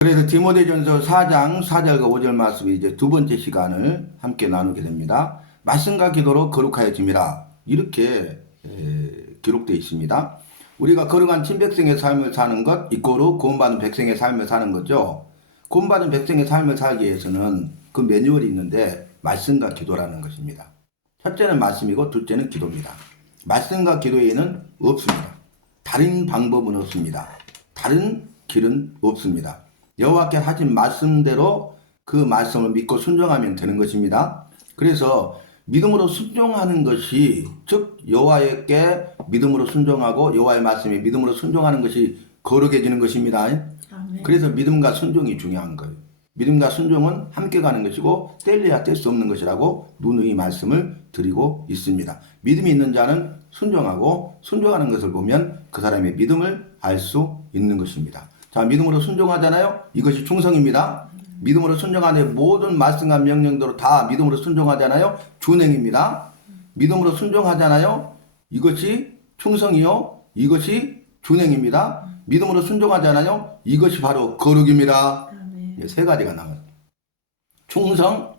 그래서 디모데전서 4장 4절과 5절 말씀이 이제 두 번째 시간을 함께 나누게 됩니다. 말씀과 기도로 거룩하여짐이라 이렇게 기록되어 있습니다. 우리가 거룩한 친백성의 삶을 사는 것 이꼬르 구원받은 백성의 삶을 사는 거죠. 구원받은 백성의 삶을 살기 위해서는 그 매뉴얼이 있는데 말씀과 기도라는 것입니다. 첫째는 말씀이고 둘째는 기도입니다. 말씀과 기도 외에는 없습니다. 다른 방법은 없습니다. 다른 길은 없습니다. 여호와께 하신 말씀대로 그 말씀을 믿고 순종하면 되는 것입니다. 그래서 믿음으로 순종하는 것이 즉 여호와께 믿음으로 순종하고 여호와의 말씀에 믿음으로 순종하는 것이 거룩해지는 것입니다. 아멘. 그래서 믿음과 순종이 중요한 거예요. 믿음과 순종은 함께 가는 것이고 뗄래야 뗄 수 없는 것이라고 누누이 말씀을 드리고 있습니다. 믿음이 있는 자는 순종하고 순종하는 것을 보면 그 사람의 믿음을 알 수 있는 것입니다. 자, 믿음으로 순종하잖아요. 이것이 충성입니다. 믿음으로 순종하는 모든 말씀과 명령대로 다 믿음으로 순종하잖아요. 준행입니다. 믿음으로 순종하잖아요. 이것이 충성이요. 이것이 준행입니다. 믿음으로 순종하잖아요. 이것이 바로 거룩입니다. 아멘. 세 가지가 나와요. 충성,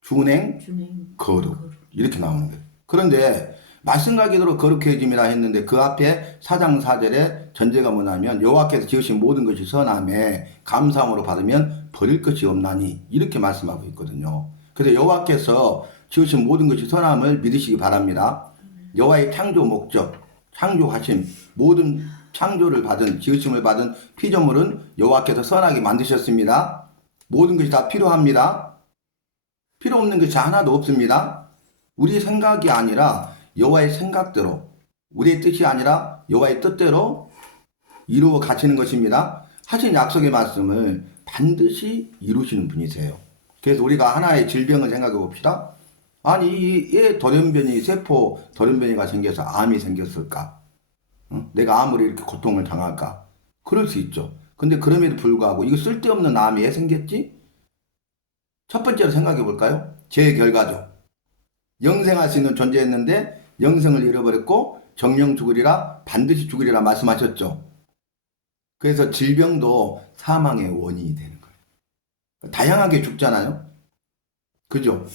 준행, 준행, 거룩 이렇게 나오는 거예요. 그런데 말씀과 기도로 거룩해짐이라 했는데 그 앞에 4장 4절에 전제가 뭐냐면 여호와께서 지으신 모든 것이 선함에 감사함으로 받으면 버릴 것이 없나니 이렇게 말씀하고 있거든요. 그래서 여호와께서 지으신 모든 것이 선함을 믿으시기 바랍니다. 여호와의 창조 목적, 창조하신 모든 창조를 받은 지으심을 받은 피조물은 여호와께서 선하게 만드셨습니다. 모든 것이 다 필요합니다. 필요 없는 것이 하나도 없습니다. 우리 생각이 아니라 여호와의 생각대로 우리의 뜻이 아니라 여호와의 뜻대로 이루어 가시는 것입니다. 하신 약속의 말씀을 반드시 이루시는 분이세요. 그래서 우리가 하나의 질병을 생각해 봅시다. 아니 왜 돌연변이 세포 돌연변이가 생겨서 암이 생겼을까? 내가 암으로 이렇게 고통을 당할까? 그럴 수 있죠. 근데 그럼에도 불구하고 이거 쓸데없는 암이 왜 생겼지? 첫 번째로 생각해 볼까요? 제 결과죠. 영생할 수 있는 존재였는데 영생을 잃어버렸고 정령 죽으리라 반드시 죽으리라 말씀하셨죠. 그래서 질병도 사망의 원인이 되는 거예요. 다양하게 죽잖아요. 그죠?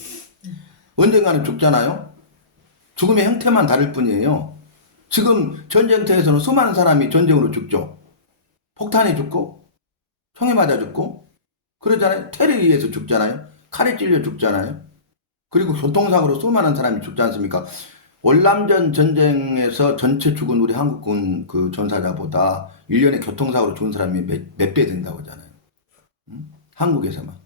언젠가는 죽잖아요. 죽음의 형태만 다를 뿐이에요. 지금 전쟁터에서는 수많은 사람이 전쟁으로 죽죠. 폭탄에 죽고 총에 맞아 죽고 그러잖아요. 테러에 의해서 죽잖아요. 칼에 찔려 죽잖아요. 그리고 교통사고로 수많은 사람이 죽지 않습니까? 월남전 전쟁에서 전체 죽은 우리 한국군 그 전사자보다 1년에 교통사고로 죽은 사람이 몇 배 된다고 하잖아요. 한국에서만.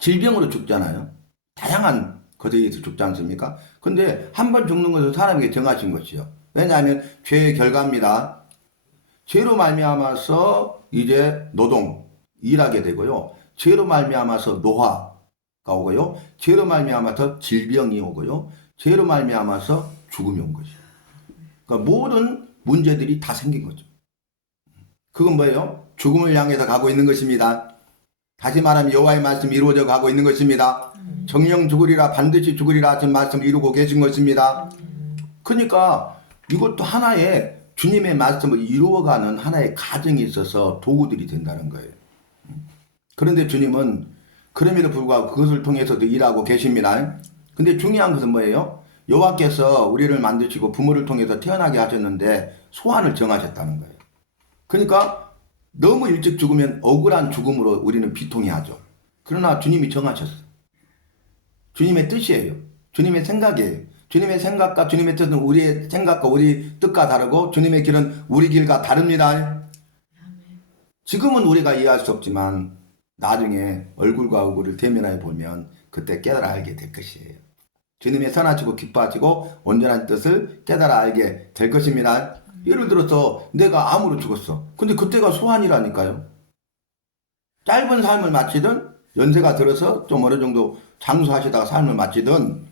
질병으로 죽잖아요. 다양한 것에 의해서 죽지 않습니까? 근데 한 번 죽는 것은 사람에게 정하신 것이요. 왜냐하면 죄의 결과입니다. 죄로 말미암아서 이제 노동, 일하게 되고요. 죄로 말미암아서 노화가 오고요. 죄로 말미암아서 질병이 오고요. 죄로 말미암아서 죽음이 온 것이에요. 그러니까 모든 문제들이 다 생긴 거죠. 그건 뭐예요? 죽음을 향해서 가고 있는 것입니다. 다시 말하면 여호와의 말씀이 이루어져 가고 있는 것입니다. 정령 죽으리라 반드시 죽으리라 하신 말씀을 이루고 계신 것입니다. 그러니까 이것도 하나의 주님의 말씀을 이루어가는 하나의 과정이 있어서 도구들이 된다는 거예요. 그런데 주님은 그럼에도 불구하고 그것을 통해서도 일하고 계십니다. 근데 중요한 것은 뭐예요? 여호와께서 우리를 만드시고 부모를 통해서 태어나게 하셨는데 소환을 정하셨다는 거예요. 그러니까 너무 일찍 죽으면 억울한 죽음으로 우리는 비통해하죠. 그러나 주님이 정하셨어요. 주님의 뜻이에요. 주님의 생각이에요. 주님의 생각과 주님의 뜻은 우리의 생각과 우리 뜻과 다르고 주님의 길은 우리 길과 다릅니다. 지금은 우리가 이해할 수 없지만 나중에 얼굴과 얼굴을 대면하여 보면 그때 깨달아 알게 될 것이에요. 주님의 선하시고 기뻐하시고 온전한 뜻을 깨달아 알게 될 것입니다. 예를 들어서 내가 암으로 죽었어. 근데 그때가 소환이라니까요. 짧은 삶을 마치든 연세가 들어서 좀 어느 정도 장수하시다가 삶을 마치든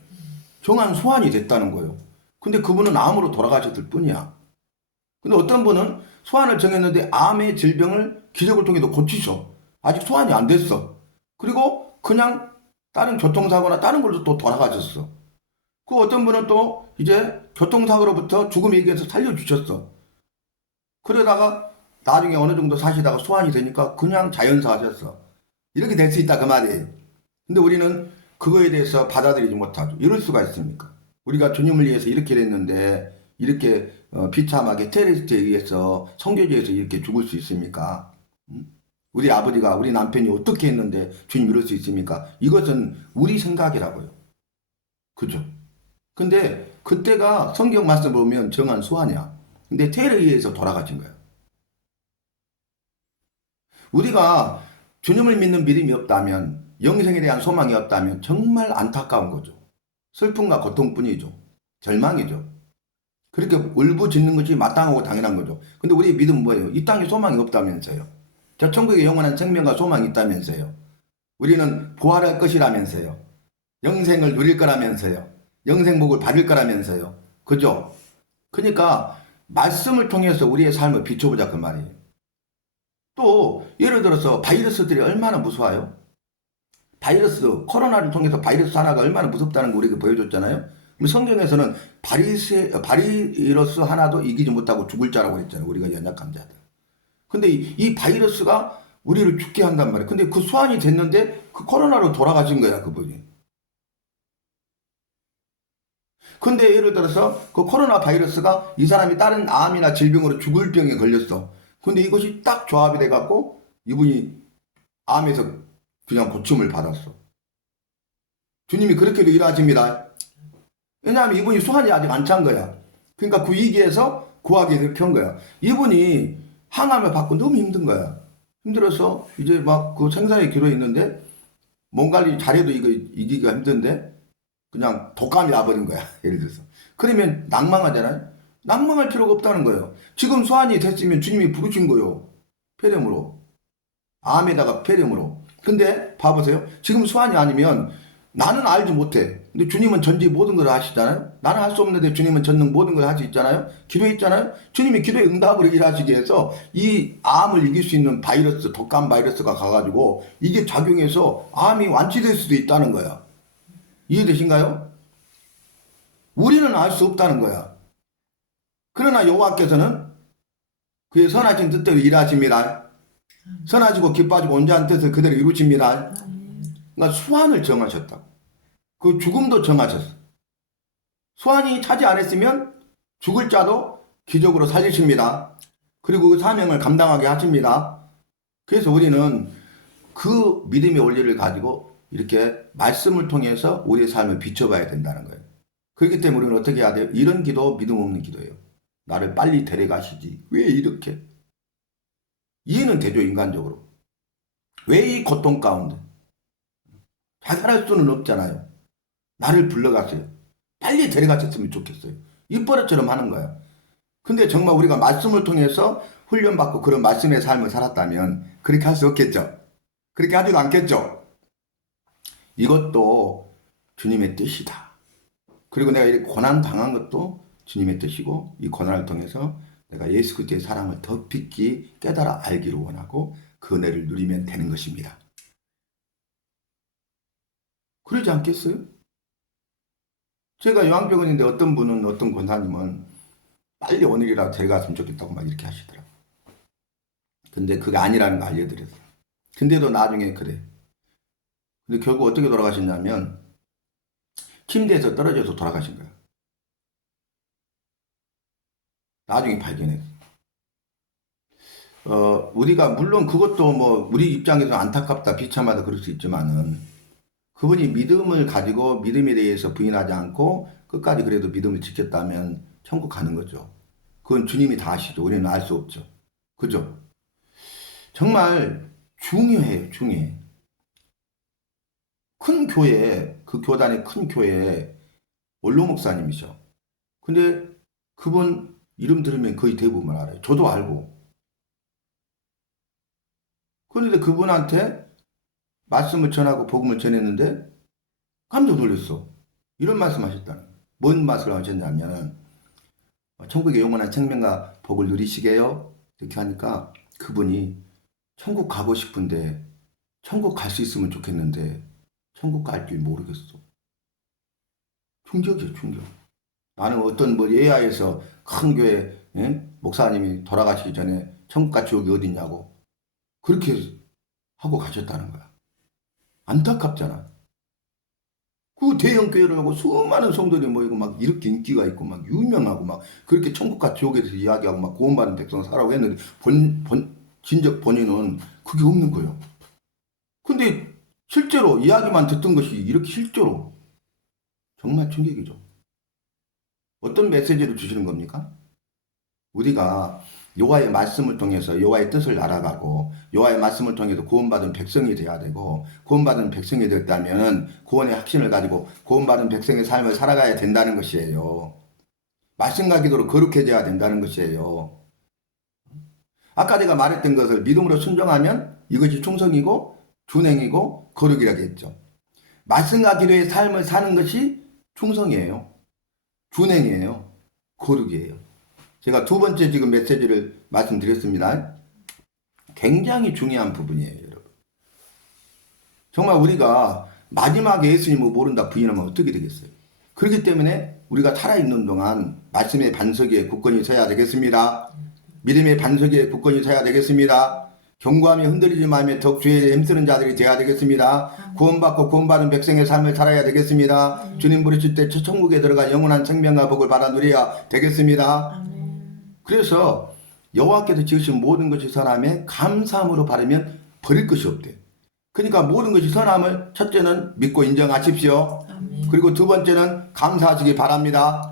정한 소환이 됐다는 거예요. 근데 그분은 암으로 돌아가셨을 뿐이야. 근데 어떤 분은 소환을 정했는데 암의 질병을 기적을 통해서 고치셔. 아직 소환이 안 됐어. 그리고 그냥 다른 교통사고나 다른 걸로 또 돌아가셨어. 그 어떤 분은 또 이제 교통사고로부터 죽음에 의해서 살려주셨어. 그러다가 나중에 어느 정도 사시다가 소환이 되니까 그냥 자연사 하셨어. 이렇게 될 수 있다 그 말이에요. 근데 우리는 그거에 대해서 받아들이지 못하죠. 이럴 수가 있습니까? 우리가 주님을 위해서 이렇게 됐는데 이렇게 비참하게 테러리스트에 의해서 성교제에서 이렇게 죽을 수 있습니까? 우리 아버지가 우리 남편이 어떻게 했는데 주님 이럴 수 있습니까? 이것은 우리 생각이라고요. 그죠? 근데 그때가 성경 말씀 보면 정한 소환이야. 근데 테러에 의해서 돌아가신 거야. 우리가 주님을 믿는 믿음이 없다면, 영생에 대한 소망이 없다면 정말 안타까운 거죠. 슬픔과 고통뿐이죠. 절망이죠. 그렇게 울부짖는 것이 마땅하고 당연한 거죠. 근데 우리의 믿음은 뭐예요? 이 땅에 소망이 없다면서요. 저 천국에 영원한 생명과 소망이 있다면서요. 우리는 부활할 것이라면서요. 영생을 누릴 거라면서요. 영생복을 받을 거라면서요. 그죠? 그러니까 말씀을 통해서 우리의 삶을 비춰보자 그 말이에요. 또 예를 들어서 바이러스들이 얼마나 무서워요? 바이러스, 코로나를 통해서 바이러스 하나가 얼마나 무섭다는 거 우리에게 보여줬잖아요. 성경에서는 바이러스 하나도 이기지 못하고 죽을 자라고 그랬잖아요. 우리가 연약한 자들. 근데 이 바이러스가 우리를 죽게 한단 말이에요. 근데 그 소환이 됐는데 그 코로나로 돌아가신 거야, 그분이. 근데 예를 들어서 그 코로나 바이러스가 이 사람이 다른 암이나 질병으로 죽을 병에 걸렸어. 근데 이것이 딱 조합이 돼갖고 이분이 암에서 그냥 고침을 받았어. 주님이 그렇게도 일하십니다. 왜냐하면 이분이 소환이 아직 안 찬 거야. 그러니까 그 위기에서 구하기 그렇게 한 거야. 이분이 항암을 받고 너무 힘든 거야. 힘들어서 이제 막 그 생사의 기로에 있는데 몸 관리 잘해도 이거 이기기가 힘든데 그냥 독감이 나버린 거야. 예를 들어서. 그러면 낭망하잖아요. 낭망할 필요가 없다는 거예요. 지금 소환이 됐으면 주님이 부르신 거요. 폐렴으로. 암에다가 폐렴으로. 근데 봐보세요. 지금 소환이 아니면 나는 알지 못해. 근데 주님은 전지 모든 걸 하시잖아요. 나는 할 수 없는데 주님은 전능 모든 걸 할 수 있잖아요. 기도했잖아요. 주님이 기도의 응답으로 일하시게 해서 이 암을 이길 수 있는 바이러스, 독감 바이러스가 가가지고 이게 작용해서 암이 완치될 수도 있다는 거야. 이해되신가요? 우리는 알 수 없다는 거야. 그러나 여호와께서는 그의 선하신 뜻대로 일하십니다. 선하시고 기뻐하시고 온전한 뜻을 그대로 이루십니다. 그러니까 수완을 정하셨다고. 그 죽음도 정하셨어. 수완이 차지 안 했으면 죽을 자도 기적으로 살리십니다. 그리고 그 사명을 감당하게 하십니다. 그래서 우리는 그 믿음의 원리를 가지고 이렇게 말씀을 통해서 우리의 삶을 비춰봐야 된다는 거예요. 그렇기 때문에 우리는 어떻게 해야 돼요? 이런 기도 믿음 없는 기도예요. 나를 빨리 데려가시지. 왜 이렇게? 이해는 되죠, 인간적으로. 왜 이 고통 가운데? 자살할 수는 없잖아요. 나를 불러가세요. 빨리 데려가셨으면 좋겠어요. 입버릇처럼 하는 거야. 근데 정말 우리가 말씀을 통해서 훈련받고 그런 말씀의 삶을 살았다면 그렇게 할 수 없겠죠. 그렇게 하지도 않겠죠. 이것도 주님의 뜻이다. 그리고 내가 이렇게 고난 당한 것도 주님의 뜻이고 이 고난을 통해서 내가 예수 그리스도의 사랑을 더 깊이 깨달아 알기를 원하고 그 은혜를 누리면 되는 것입니다. 그러지 않겠어요? 제가 요양병원인데 어떤 분은 어떤 권사님은 빨리 오늘이라도 데려갔으면 좋겠다고 막 이렇게 하시더라고요. 근데 그게 아니라는 거 알려드렸어요. 근데도 나중에 그래. 근데 결국 어떻게 돌아가셨냐면 침대에서 떨어져서 돌아가신 거예요. 나중에 발견했어요. 우리가 물론 그것도 뭐 우리 입장에서 안타깝다 비참하다 그럴 수 있지만은 그분이 믿음을 가지고 믿음에 대해서 부인하지 않고 끝까지 그래도 믿음을 지켰다면 천국 가는 거죠. 그건 주님이 다 아시죠. 우리는 알 수 없죠. 그죠? 정말 중요해요. 중요해. 큰 교회, 그 교단의 큰 교회 원로 목사님이죠. 근데 그분 이름 들으면 거의 대부분 알아요. 저도 알고. 그런데 그분한테 말씀을 전하고 복음을 전했는데 깜짝 놀랐어. 이런 말씀 하셨다는 거예요. 뭔 말씀을 하셨냐면 천국의 영원한 생명과 복을 누리시게요. 이렇게 하니까 그분이 천국 가고 싶은데 천국 갈 수 있으면 좋겠는데 천국 갈 줄 모르겠어. 충격이에요, 충격. 나는 어떤 뭐 예하에서 큰 교회 목사님이 돌아가시기 전에 천국과 지옥이 어딨냐고 그렇게 하고 가셨다는 거야. 안타깝잖아. 그 대형 교회를 하고 수많은 성도들이 모이고 막 이렇게 인기가 있고 막 유명하고 막 그렇게 천국과 지옥에 대해서 이야기하고 막 구원받은 백성 살라고 했는데 진적 본인은 그게 없는 거예요. 근데 실제로 이야기만 듣던 것이 이렇게 실제로 정말 충격이죠. 어떤 메시지를 주시는 겁니까? 우리가 여호와의 말씀을 통해서 여호와의 뜻을 알아가고 여호와의 말씀을 통해서 구원받은 백성이 되어야 되고 구원받은 백성이 되었다면 구원의 확신을 가지고 구원받은 백성의 삶을 살아가야 된다는 것이에요. 말씀과 기도로 거룩해져야 된다는 것이에요. 아까 내가 말했던 것을 믿음으로 순종하면 이것이 충성이고 준행이고 거룩이라고 했죠. 말씀과 기도의 삶을 사는 것이 충성이에요. 준행이에요. 거룩이에요. 제가 두 번째 지금 메시지를 말씀드렸습니다. 굉장히 중요한 부분이에요, 여러분. 정말 우리가 마지막에 예수님을 모른다 부인하면 어떻게 되겠어요? 그렇기 때문에 우리가 살아있는 동안 말씀의 반석 위에 굳건히 서야 되겠습니다. 믿음의 반석 위에 굳건히 서야 되겠습니다. 경고하며 흔들리지 말며 더욱 주의 일에 힘쓰는 자들이 되어야 되겠습니다. 구원받고 구원받은 백성의 삶을 살아야 되겠습니다. 주님 부르실 때 첫 천국에 들어가 영원한 생명과 복을 받아 누려야 되겠습니다. 그래서 여호와께서 지으신 모든 것이 선함에 감사함으로 바르면 버릴 것이 없대요. 그러니까 모든 것이 선함을 첫째는 믿고 인정하십시오. 그리고 두 번째는 감사하시기 바랍니다.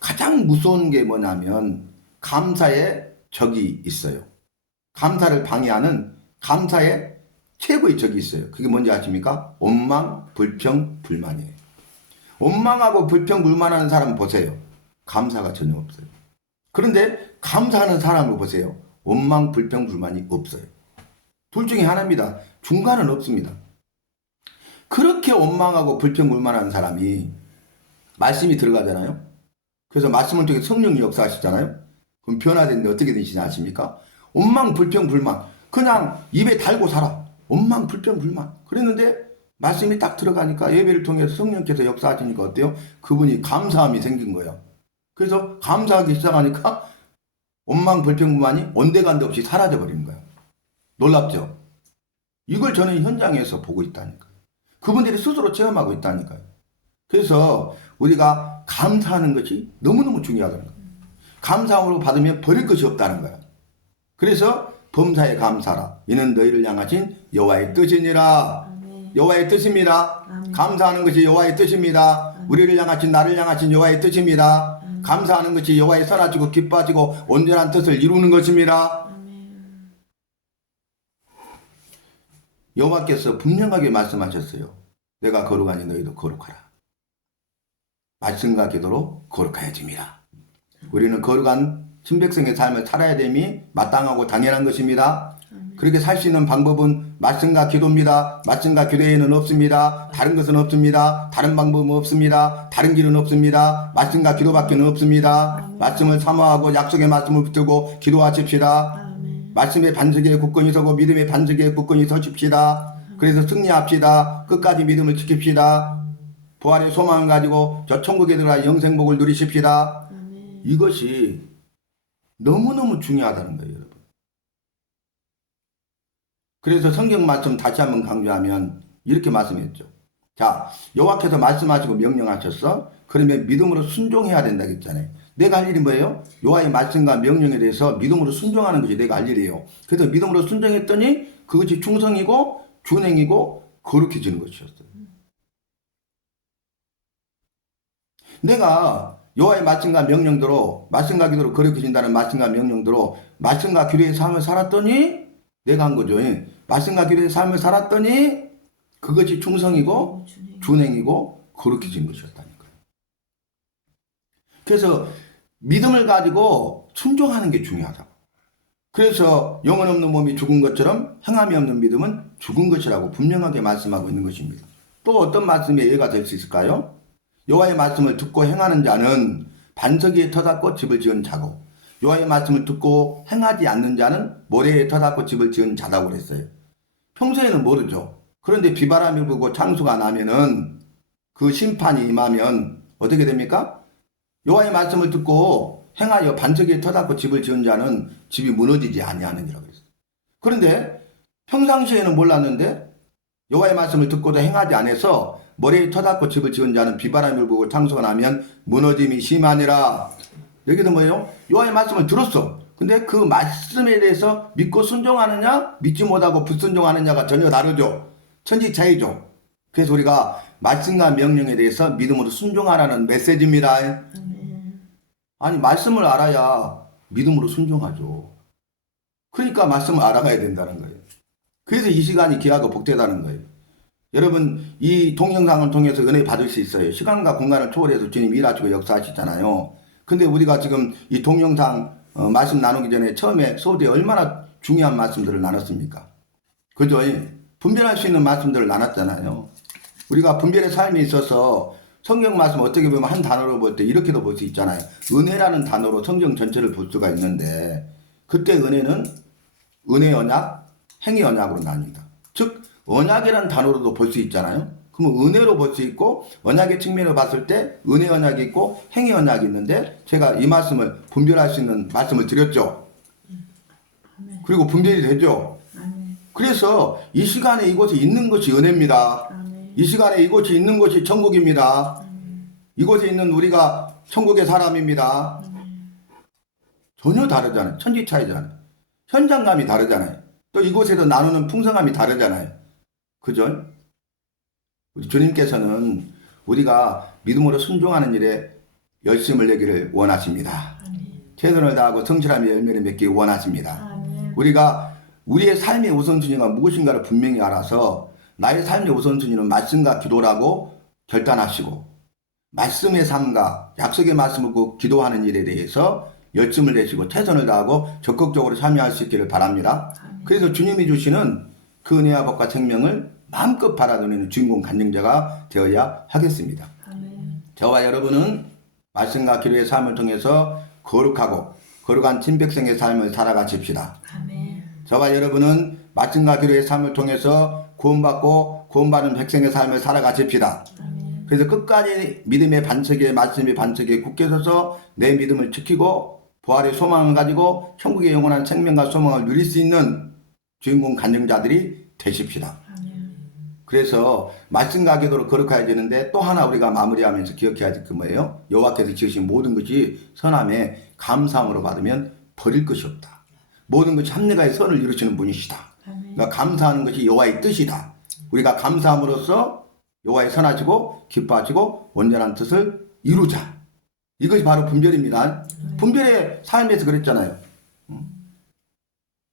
가장 무서운 게 뭐냐면 감사의 적이 있어요. 감사를 방해하는 감사의 최고의 적이 있어요. 그게 뭔지 아십니까? 원망, 불평, 불만이에요. 원망하고 불평, 불만하는 사람 보세요. 감사가 전혀 없어요. 그런데 감사하는 사람을 보세요. 원망, 불평, 불만이 없어요. 둘 중에 하나입니다. 중간은 없습니다. 그렇게 원망하고 불평, 불만하는 사람이 말씀이 들어가잖아요. 그래서 말씀을 통해 성령이 역사하시잖아요. 그럼 변화되는데 어떻게 되시지 아십니까? 원망, 불평, 불만. 그냥 입에 달고 살아. 원망, 불평, 불만. 그랬는데 말씀이 딱 들어가니까 예배를 통해서 성령께서 역사하시니까 어때요? 그분이 감사함이 생긴 거예요. 그래서 감사하기 시작하니까 원망, 불평, 불만이 온데간데 없이 사라져 버리는 거예요. 놀랍죠? 이걸 저는 현장에서 보고 있다니까요. 그분들이 스스로 체험하고 있다니까요. 그래서 우리가 감사하는 것이 너무너무 중요하다는 거예요. 감사함으로 받으면 버릴 것이 없다는 거예요. 그래서 범사에 감사라. 이는 너희를 향하신 여호와의 뜻이니라. 여호와의 뜻입니다. 감사하는 것이 여호와의 뜻입니다. 우리를 향하신 나를 향하신 여호와의 뜻입니다. 감사하는 것이 여호와의 선하시고 기뻐하시고 온전한 뜻을 이루는 것입니다. 여호와께서 분명하게 말씀하셨어요. 내가 거룩하니 너희도 거룩하라. 말씀과 기도로 거룩하여집니다. 우리는 거룩한 친백성의 삶을 살아야 됨이 마땅하고 당연한 것입니다. 그렇게 살 수 있는 방법은 말씀과 기도입니다. 말씀과 기도에는 없습니다. 다른 것은 없습니다. 다른 방법은 없습니다. 다른 길은 없습니다. 말씀과 기도밖에 없습니다. 말씀을 사모하고 약속의 말씀을 붙들고 기도하십시다. 말씀의 반석에 굳건히 서고 믿음의 반석에 굳건히 서십시다. 그래서 승리합시다. 끝까지 믿음을 지킵시다. 부활의 소망을 가지고 저 천국에 들어가 영생복을 누리십시다. 이것이 너무너무 중요하다는 거예요, 여러분. 그래서 성경 말씀 다시 한번 강조하면 이렇게 말씀했죠. 자, 여호와께서 말씀하시고 명령하셨어. 그러면 믿음으로 순종해야 된다고 했잖아요. 내가 할 일이 뭐예요? 여호와의 말씀과 명령에 대해서 믿음으로 순종하는 것이 내가 할 일이에요. 그래서 믿음으로 순종했더니 그것이 충성이고 준행이고 거룩해지는 것이었어요. 내가 여호와의 말씀과 명령대로 말씀과 기도로 거룩해진다는 말씀과 명령대로 말씀과 기도의 삶을 살았더니 내가 한 거죠. 말씀과 기도의 삶을 살았더니 그것이 충성이고 준행이고 거룩해진 것이었다니까요. 그래서 믿음을 가지고 순종하는 게 중요하다고. 그래서 영혼 없는 몸이 죽은 것처럼 행함이 없는 믿음은 죽은 것이라고 분명하게 말씀하고 있는 것입니다. 또 어떤 말씀이 예가 될 수 있을까요? 여호와의 말씀을 듣고 행하는 자는 반석 위에 터닫고 집을 지은 자고 여호와의 말씀을 듣고 행하지 않는 자는 모래에 터닫고 집을 지은 자라고 그랬어요. 평소에는 모르죠. 그런데 비바람이 불고 창수가 나면은 그 심판이 임하면 어떻게 됩니까? 여호와의 말씀을 듣고 행하여 반석에 터닫고 집을 지은 자는 집이 무너지지 아니하느니라 그랬어요. 그런데 평상시에는 몰랐는데 여호와의 말씀을 듣고도 행하지 않아서 머리에 터닫고 집을 지은 자는 비바람을 보고 창수가 나면 무너짐이 심하니라. 여기도 뭐예요? 여호와의 말씀을 들었어. 근데 그 말씀에 대해서 믿고 순종하느냐 믿지 못하고 불순종하느냐가 전혀 다르죠. 천지차이죠. 그래서 우리가 말씀과 명령에 대해서 믿음으로 순종하라는 메시지입니다. 아니 말씀을 알아야 믿음으로 순종하죠. 그러니까 말씀을 알아가야 된다는 거예요. 그래서 이 시간이 귀하고 복되다는 거예요. 여러분 이 동영상을 통해서 은혜 받을 수 있어요. 시간과 공간을 초월해서 주님이 일하시고 역사하시잖아요. 근데 우리가 지금 이 동영상 말씀 나누기 전에 처음에 서두에 얼마나 중요한 말씀들을 나눴습니까? 그죠? 분별할 수 있는 말씀들을 나눴잖아요. 우리가 분별의 삶이 있어서 성경 말씀 어떻게 보면 한 단어로 볼 때 이렇게도 볼 수 있잖아요. 은혜라는 단어로 성경 전체를 볼 수가 있는데 그때 은혜는 은혜 언약, 행위 언약으로 나뉩니다. 즉 언약이라는 단어로도 볼 수 있잖아요. 그러면 은혜로 볼 수 있고 언약의 측면으로 봤을 때 은혜 언약이 있고 행위 언약이 있는데 제가 이 말씀을 분별할 수 있는 말씀을 드렸죠. 그리고 분별이 되죠. 그래서 이 시간에 이곳에 있는 것이 은혜입니다. 이 시간에 이곳에 있는 것이 천국입니다. 이곳에 있는 우리가 천국의 사람입니다. 전혀 다르잖아요. 천지차이잖아요. 현장감이 다르잖아요. 또 이곳에서 나누는 풍성함이 다르잖아요. 그죠? 우리 주님께서는 우리가 믿음으로 순종하는 일에 열심을 내기를 원하십니다. 최선을 다하고 성실함의 열매를 맺기 원하십니다. 우리가 우리의 삶의 우선순위가 무엇인가를 분명히 알아서 나의 삶의 우선순위는 말씀과 기도라고 결단하시고 말씀의 삶과 약속의 말씀을 꼭 기도하는 일에 대해서 열심을 내시고 최선을 다하고 적극적으로 참여할 수 있기를 바랍니다. 그래서 주님이 주시는 그 은혜와 복과 생명을 마음껏 받아들이는 주인공 간증자가 되어야 하겠습니다. 저와 여러분은 말씀과 기도의 삶을 통해서 거룩하고 거룩한 친백성의 삶을 살아가십시다. 저와 여러분은 말씀과 기도의 삶을 통해서 구원받고 구원받은 백성의 삶을 살아가십시다. 그래서 끝까지 믿음의 반석에 말씀의 반석에 굳게 서서 내 믿음을 지키고 부활의 소망을 가지고 천국의 영원한 생명과 소망을 누릴 수 있는 주인공 간증자들이 되십시다. 그래서 말씀과 기도로 거룩해야 되는데 또 하나 우리가 마무리하면서 기억해야 될 게 뭐예요? 여호와께서 지으신 모든 것이 선함에 감사함으로 받으면 버릴 것이 없다. 모든 것이 합리가의 선을 이루시는 분이시다. 그러니까 감사하는 것이 여호와의 뜻이다. 우리가 감사함으로써 여호와의 선하시고 기뻐하시고 온전한 뜻을 이루자. 이것이 바로 분별입니다. 분별의 삶에서 그랬잖아요.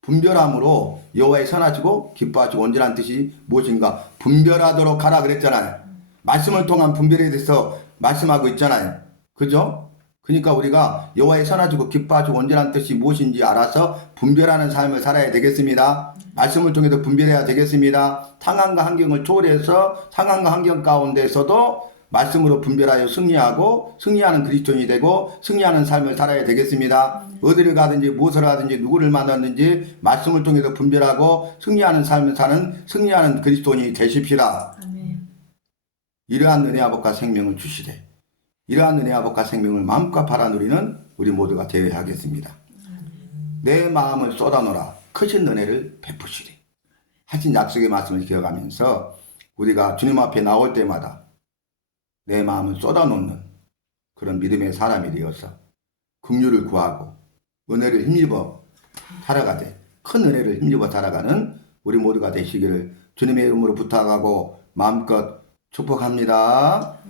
분별함으로 여호와의 선하시고 기뻐하시고 온전한 뜻이 무엇인가 분별하도록 하라 그랬잖아요. 말씀을 통한 분별에 대해서 말씀하고 있잖아요. 그죠? 그러니까 우리가 여호와의 선하시고 기뻐하시고 온전한 뜻이 무엇인지 알아서 분별하는 삶을 살아야 되겠습니다. 말씀을 통해서 분별해야 되겠습니다. 상황과 환경을 초월해서 상황과 환경 가운데서도 말씀으로 분별하여 승리하고 승리하는 그리스도인이 되고 승리하는 삶을 살아야 되겠습니다. 어디를 가든지 무엇을 하든지 누구를 만났는지 말씀을 통해서 분별하고 승리하는 삶을 사는 승리하는 그리스도인이 되십시다. 이러한 은혜와 복과 생명을 주시되 이러한 은혜와 복과 생명을 마음껏 바라 누리는 우리 모두가 되어야 하겠습니다. 내 마음을 쏟아놓으라 크신 은혜를 베푸시리 하신 약속의 말씀을 기억하면서 우리가 주님 앞에 나올 때마다 내 마음을 쏟아놓는 그런 믿음의 사람이 되어서 긍휼을 구하고 은혜를 힘입어 살아가되 큰 은혜를 힘입어 살아가는 우리 모두가 되시기를 주님의 이름으로 부탁하고 마음껏 축복합니다.